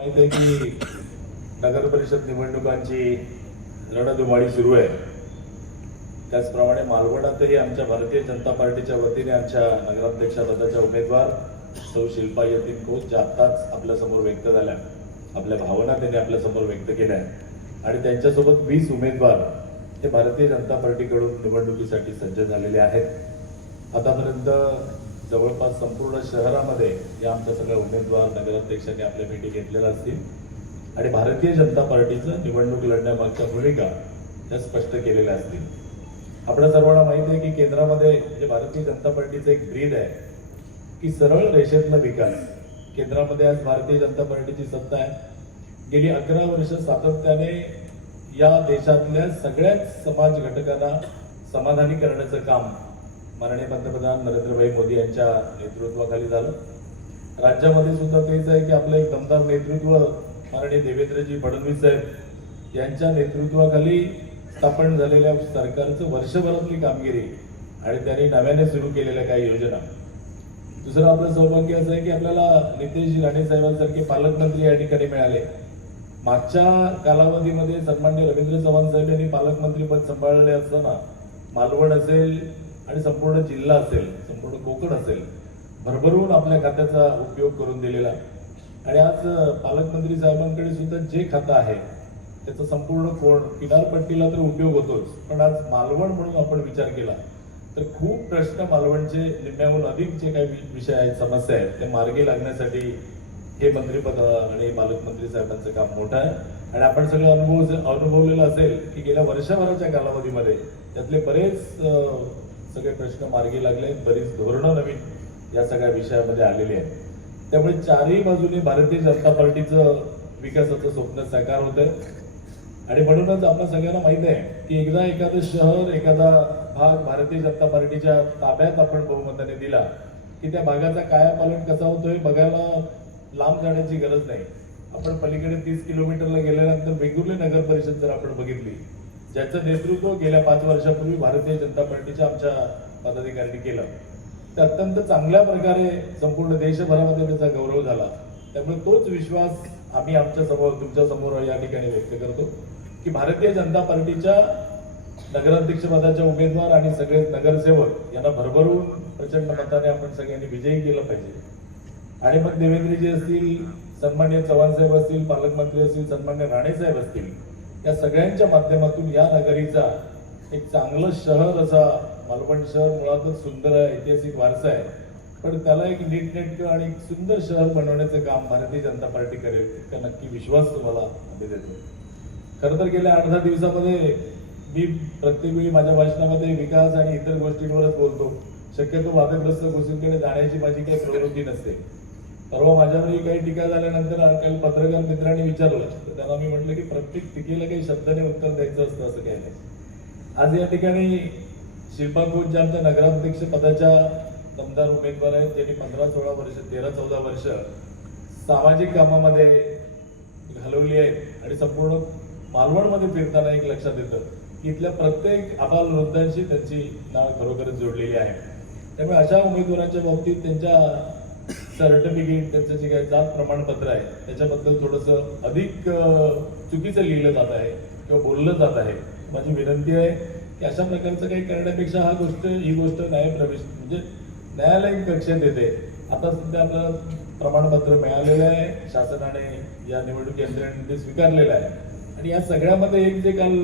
माहीत आहे की नगर परिषद निवडणुकांची रणधुमाळी सुरू आहे. त्याचप्रमाणे मालवणातही आमच्या भारतीय जनता पार्टीच्या वतीने आमच्या नगराध्यक्षपदाच्या उमेदवार सौ शिल्पा यतीन खोत ज्या आत्ताच आपल्यासमोर व्यक्त झाल्या. आपल्या भावना त्यांनी आपल्यासमोर व्यक्त केल्या. आणि त्यांच्यासोबत वीस उमेदवार हे भारतीय जनता पार्टीकडून निवडणुकीसाठी सज्ज झालेले आहेत. आतापर्यंत जवळपास संपूर्ण शहरामध्ये या आमच्या सगळ्या उमेदवार नगराध्यक्षांनी आपल्या भेटी घेतलेल्या असतील. आणि भारतीय जनता पार्टीचं निवडणूक लढण्यामागच्या भूमिका त्या स्पष्ट केलेल्या असतील. आपल्या सर्वांना माहिती आहे की केंद्रामध्ये म्हणजे भारतीय जनता पार्टीचं एक ब्रीद आहे की सरळ रेषेतला विकास. केंद्रामध्ये आज भारतीय जनता पार्टीची सत्ता आहे. गेली अकरा वर्ष सातत्याने या देशातल्या सगळ्याच समाज घटकांना समाधानी करण्याचं काम माननीय पंतप्रधान नरेंद्रभाई मोदी यांच्या नेतृत्वाखाली झालं. राज्यामध्ये सुद्धा तेच आहे की आपलं एक दमदार नेतृत्व माननीय देवेंद्रजी फडणवीस साहेब यांच्या नेतृत्वाखाली स्थापन झालेल्या सरकारचं वर्षभरातली कामगिरी आणि त्यांनी नव्याने सुरू केलेल्या काही योजना. दुसरं आपलं सौभाग्य असं आहे की आपल्याला नितेश राणे साहेबांसारखे पालकमंत्री या ठिकाणी मिळाले. मागच्या कालावधीमध्ये सन्मान्य रवींद्र चव्हाण साहेब यांनी पालकमंत्रीपद सांभाळले असताना मालवण असेल आणि संपूर्ण जिल्हा असेल संपूर्ण कोकण असेल भरभरून आपल्या खात्याचा उपयोग करून दिलेला. आणि आज पालकमंत्री साहेबांकडे सुद्धा जे खातं आहे त्याचा संपूर्ण कोण किनारपट्टीला तर उपयोग होतोच. पण आज मालवण म्हणून आपण विचार केला तर खूप प्रश्न मालवणचे निम्म्याहून अधिक जे काही वि- विषय आहेत समस्या आहेत ते मार्गी लागण्यासाठी हे मंत्रिपद आणि पालकमंत्री साहेबांचं काम मोठं आहे. आणि आपण सगळं अनुभव अनुभवलेलं असेल की गेल्या वर्षभराच्या कालावधीमध्ये त्यातले बरेच सगळे प्रश्न मार्गी लागले. बरीच धोरणं नवीन या सगळ्या विषयामध्ये आलेली आहेत. त्यामुळे चारही बाजूने भारतीय जनता पार्टीचं विकासाचं स्वप्न साकार होत आहे आणि म्हणूनच आपल्या सगळ्यांना माहीत आहे की एकदा एखादं शहर एखादा भाग भारतीय जनता पार्टीच्या ताब्यात आपण बहुमताने दिला की त्या भागाचा कायापालन कसा होतोय बघायला लांब जाण्याची गरज नाही. आपण पलीकडे तीस किलोमीटरला गेल्यानंतर वेगवेगळे नगर परिषद जर आपण बघितली ज्याचं नेतृत्व गेल्या पाच वर्षापूर्वी भारतीय जनता पार्टीच्या आमच्या पदाधिकाऱ्यांनी केलं. ते अत्यंत चांगल्या प्रकारे संपूर्ण देशभरामध्ये त्याचा गौरव झाला. त्यामुळे तोच विश्वास आम्ही आमच्यासमोर तुमच्यासमोर या ठिकाणी व्यक्त करतो की भारतीय जनता पार्टीच्या नगराध्यक्ष पदाच्या उमेदवार आणि सगळे नगरसेवक यांना भरभरून प्रचंड मताने आपण सगळ्यांनी विजयी केलं पाहिजे. आणि मग देवेंद्रजी असतील सन्मान्य चव्हाण साहेब असतील पालकमंत्री असतील सन्मान्य राणे साहेब असतील या सगळ्यांच्या माध्यमातून या नगरीचा एक चांगलं शहर असा मालवण शहर मुळातच सुंदर आहे ऐतिहासिक वारसा आहे. पण त्याला एक नीटनेटकं आणि एक सुंदर शहर बनवण्याचं काम भारतीय जनता पार्टी करेल इतका नक्की विश्वास तुम्हाला आम्ही देतो. खरं तर गेल्या आठ दहा दिवसामध्ये मी प्रत्येक वेळी माझ्या भाषणामध्ये विकास आणि इतर गोष्टींवरच बोलतो. शक्यतो वादग्रस्त गोष्टींकडे जाण्याची माझी काही प्रवृत्ती नसते. परवा माझ्यावरही काही टीका झाल्यानंतर काही पत्रकार मित्रांनी विचारलं. तर त्यांना मी म्हटलं की प्रत्येक टीकेला काही शब्दाने उत्तर द्यायचं असतं असं काही नाही. आज या ठिकाणी शिल्पा घोष ज्या आमच्या नगराध्यक्ष पदाच्या दमदार उमेदवार आहेत ज्यांनी पंधरा सोळा वर्ष तेरा चौदा वर्ष सामाजिक कामामध्ये घालवली आहेत आणि संपूर्ण मालवणमध्ये फिरताना एक लक्षात येतं की इथल्या प्रत्येक आबाल वृद्धांशी त्यांची नाळ खरोखरच जोडलेली आहे. त्यामुळे अशा उमेदवारांच्या बाबतीत त्यांच्या सर्टिफिकेट त्यांचं जे काही जात प्रमाणपत्र आहे त्याच्याबद्दल थोडंसं अधिक चुकीचं लिहिलं जात आहे किंवा बोललं जात आहे. माझी विनंती आहे की अशा प्रकारचं काही करण्यापेक्षा हा गोष्ट ही गोष्ट न्याय प्रवेश म्हणजे न्यायालयीन कक्षेत येते. आता सध्या आपल्याला प्रमाणपत्र मिळालेलं आहे शासनाने या निवडणूक यंत्रणेने स्वीकारलेलं आहे. आणि या सगळ्यामध्ये एक जे काल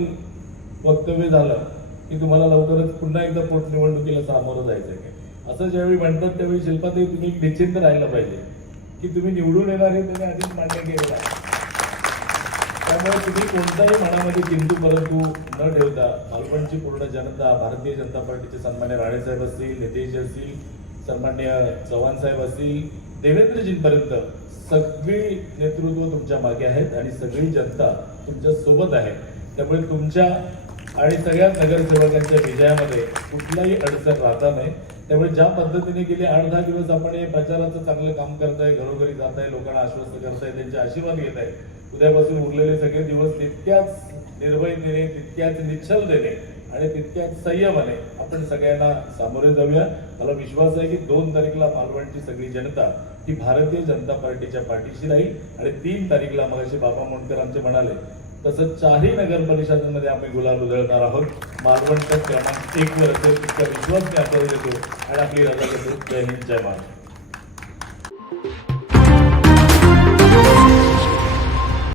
वक्तव्य झालं की तुम्हाला लवकरच पुन्हा एकदा पोटनिवडणुकीला सामोरं जायचं आहे असं ज्यावेळी म्हणतात त्यावेळी शिल्पाताई तुम्ही निश्चिंत राहिलं पाहिजे. की तुम्ही निवडून येणार हे तुम्ही आधीच मान्य केलेलं आहे. त्यामुळे तुम्ही कोणताही मनामध्ये किंतू परंतु न ठेवता मालवणची पूर्ण जनता भारतीय जनता पार्टीचे सन्मान्य राणेसाहेब असतील नितेश असतील सन्मान्य चव्हाण साहेब असतील देवेंद्रजींपर्यंत सगळी नेतृत्व तुमच्या मागे आहेत आणि सगळी जनता तुमच्यासोबत आहे. त्यामुळे तुमच्या आणि सगळ्या नगरसेवकांच्या विजयामध्ये कुठलाही अडचण राहता नाही त्यामुळे ज्या पद्धतीने गेले आठ दहा दिवस आपण हे प्रचाराचं चांगलं काम करताय घरोघरी जाताय लोकांना आश्वस्त करताय त्यांचे आशीर्वाद घेत आहे उद्यापासून उरलेले सगळे दिवस तितक्याच निर्भयतेने तितक्याच निश्चलतेने आणि तितक्याच संयमाने आपण सगळ्यांना सामोरे जाऊया. मला विश्वास आहे की दोन तारीखला मालवणची सगळी जनता ही भारतीय जनता पार्टीच्या पाठीशी राहील आणि तीन तारीखला मगाशी बाबा मोंडकर आमचे म्हणाले तसंच चारही नगर परिषदांमध्ये आम्ही गुलाल उधळणार आहोत. मालवणच्या क्रमांक एक वर असेल इतका विश्वास मी आपल्याला देतो. आणि आपली रजा देतो जय हिंद जय महाराष्ट्र.